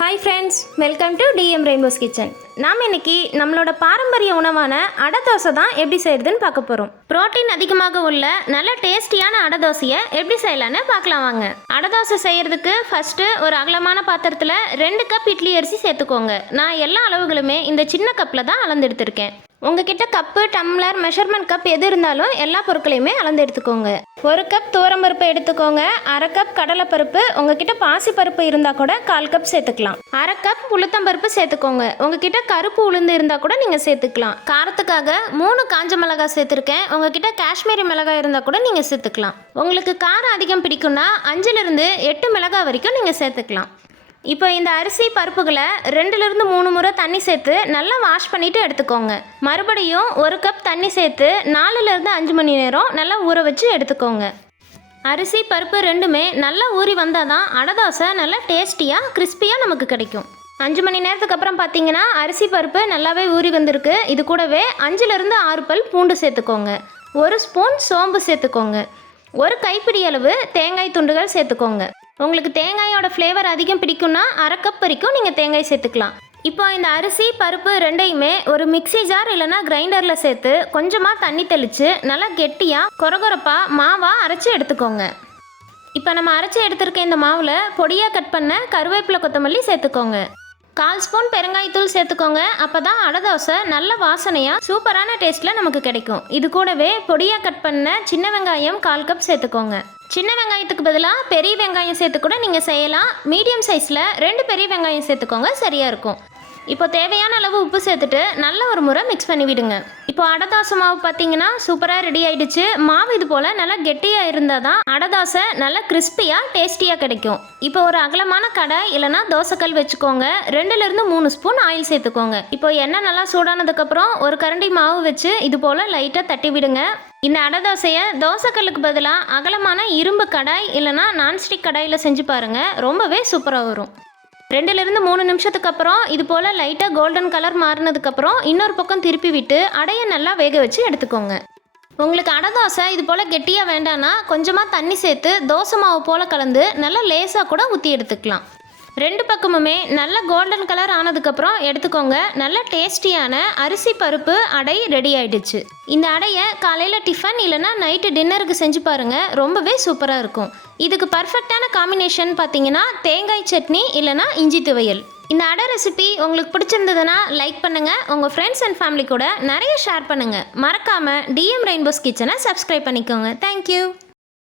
Hi friends, welcome to DM rainbow's kitchen. நாம் இன்னைக்கு நம்மளோட பாரம்பரிய உணவான அடை தோசை தான் எப்படி செய்யறதுன்னு பார்க்க போகிறோம். புரோட்டீன் அதிகமாக உள்ள நல்ல டேஸ்டியான அடை தோசையை எப்படி செய்யலான்னு பார்க்கலாம் வாங்க. அடை தோசை செய்யறதுக்கு ஃபர்ஸ்ட்டு ஒரு அகலமான பாத்திரத்தில் 2 கப் இட்லி அரிசி சேர்த்துக்கோங்க. நான் எல்லா அளவுகளுமே இந்த சின்ன கப்பில் தான் அளந்து எடுத்திருக்கேன். உங்ககிட்ட கப்பு, டம்ளர், மெஷர்மெண்ட் கப் எது இருந்தாலும் எல்லா பொருட்களையுமே அளந்து எடுத்துக்கோங்க. 1 கப் துவரம்பருப்பு எடுத்துக்கோங்க. 1/2 கப் கடலைப்பருப்பு, உங்ககிட்ட பாசிப்பருப்பு இருந்தால் கூட 1/4 கப் சேர்த்துக்கலாம். 1/2 கப் உளுத்தம்பருப்பு சேர்த்துக்கோங்க. உங்ககிட்ட கருப்பு உளுந்து இருந்தால் கூட நீங்கள் சேர்த்துக்கலாம். காரத்துக்காக 3 காஞ்ச மிளகாய் சேர்த்துருக்கேன். உங்ககிட்ட காஷ்மீரி மிளகாய் இருந்தால் கூட நீங்கள் சேர்த்துக்கலாம். உங்களுக்கு காரம் அதிகம் பிடிக்கும்னா 5லிருந்து 8 மிளகாய் வரைக்கும் நீங்கள் சேர்த்துக்கலாம். இப்போ இந்த அரிசி பருப்புகளை 2லிருந்து 3 முறை தண்ணி சேர்த்து நல்லா வாஷ் பண்ணிவிட்டு எடுத்துக்கோங்க. மறுபடியும் 1 கப் தண்ணி சேர்த்து 4லிருந்து 5 மணி நேரம் நல்லா ஊற வச்சு எடுத்துக்கோங்க. அரிசி பருப்பு ரெண்டுமே நல்லா ஊறி வந்தால் தான் அடை தோசை நல்லா டேஸ்டியாக கிறிஸ்பியாக நமக்கு கிடைக்கும். 5 மணி நேரத்துக்கு அப்புறம் பார்த்தீங்கன்னா அரிசி பருப்பு நல்லாவே ஊறி வந்திருக்கு. இது கூடவே 5லிருந்து 6 பல் பூண்டு சேர்த்துக்கோங்க. 1 ஸ்பூன் சோம்பு சேர்த்துக்கோங்க. 1 கைப்பிடி அளவு தேங்காய் துண்டுகள் சேர்த்துக்கோங்க. உங்களுக்கு தேங்காயோட ஃப்ளேவர் அதிகம் பிடிக்கும்னா 1/2 கப் வரைக்கும் நீங்கள் தேங்காய் சேர்த்துக்கலாம். இப்போ இந்த அரிசி பருப்பு ரெண்டையுமே ஒரு மிக்சி ஜார் இல்லைனா கிரைண்டரில் சேர்த்து கொஞ்சமாக தண்ணி தெளித்து நல்லா கெட்டியாக கொரகொரப்பாக மாவாக அரைச்சி எடுத்துக்கோங்க. இப்போ நம்ம அரைச்சி எடுத்துருக்க இந்த மாவில் பொடியாக கட் பண்ண கருவேப்பிலை, கொத்தமல்லி சேர்த்துக்கோங்க. 1/4 ஸ்பூன் பெருங்காயத்தூள் சேர்த்துக்கோங்க. அப்போ தான் அடை தோசை நல்ல வாசனையாக சூப்பரான டேஸ்ட்டில் நமக்கு கிடைக்கும். இது கூடவே பொடியாக கட் பண்ண சின்ன வெங்காயம் 1/4 கப் சேர்த்துக்கோங்க. சின்ன வெங்காயத்துக்கு பதிலாக பெரிய வெங்காயம் சேர்த்து கூட நீங்கள் செய்யலாம். மீடியம் சைஸில் 2 பெரிய வெங்காயம் சேர்த்துக்கோங்க, சரியாக இருக்கும். இப்போ தேவையான அளவு உப்பு சேர்த்துட்டு நல்ல ஒரு முறை மிக்ஸ் பண்ணி விடுங்க. இப்போ அடை தோசை மாவு பார்த்தீங்கன்னா சூப்பராக ரெடி ஆகிடுச்சு. மாவு இது போல் நல்லா கெட்டியாக இருந்தால் தான் அடை தோசை நல்லா கிறிஸ்பியாக டேஸ்டியாக கிடைக்கும். இப்போ ஒரு அகலமான கடாய் இல்லைனா தோசைக்கல் வச்சுக்கோங்க. 2லிருந்து 3 ஸ்பூன் ஆயில் சேர்த்துக்கோங்க. இப்போ எண்ணெய் நல்லா சூடானதுக்கப்புறம் ஒரு கரண்டி மாவு வச்சு இது போல் லைட்டாக தட்டி விடுங்க. இந்த அடை தோசையை தோசைக்கல்லுக்கு பதிலாக அகலமான இரும்பு கடாய் இல்லைனா நான்ஸ்டிக் கடாயில் செஞ்சு பாருங்கள், ரொம்பவே சூப்பராக வரும். 2லிருந்து 3 நிமிஷத்துக்கு அப்புறம் இது போல் லைட்டாக கோல்டன் கலர் மாறினதுக்கப்புறம் இன்னொரு பக்கம் திருப்பி விட்டு அடையை நல்லா வேக வச்சு எடுத்துக்கோங்க. உங்களுக்கு அடை தோசை இது போல் கெட்டியாக வேண்டான்னா கொஞ்சமாக தண்ணி சேர்த்து தோசை மாவு போல் கலந்து நல்லா லேசாக கூட ஊற்றி எடுத்துக்கலாம். 2 பக்கமுமே நல்ல கோல்டன் கலர் ஆனதுக்கப்புறம் எடுத்துக்கோங்க. நல்ல டேஸ்டியான அரிசி பருப்பு அடை ரெடி ஆகிடுச்சு. இந்த அடையை காலையில் டிஃபன் இல்லைனா நைட்டு டின்னருக்கு செஞ்சு பாருங்கள், ரொம்பவே சூப்பராக இருக்கும். இதுக்கு பர்ஃபெக்டான காம்பினேஷன் பார்த்தீங்கன்னா தேங்காய் சட்னி இல்லைனா இஞ்சி துவையல். இந்த அடை ரெசிபி உங்களுக்கு பிடிச்சிருந்ததுன்னா லைக் பண்ணுங்கள். உங்கள் ஃப்ரெண்ட்ஸ் அண்ட் ஃபேமிலி கூட நிறைய ஷேர் பண்ணுங்கள். மறக்காமல் டிஎம் ரெயின்போஸ் கிச்சனை சப்ஸ்கிரைப் பண்ணிக்கோங்க. தேங்க்யூ.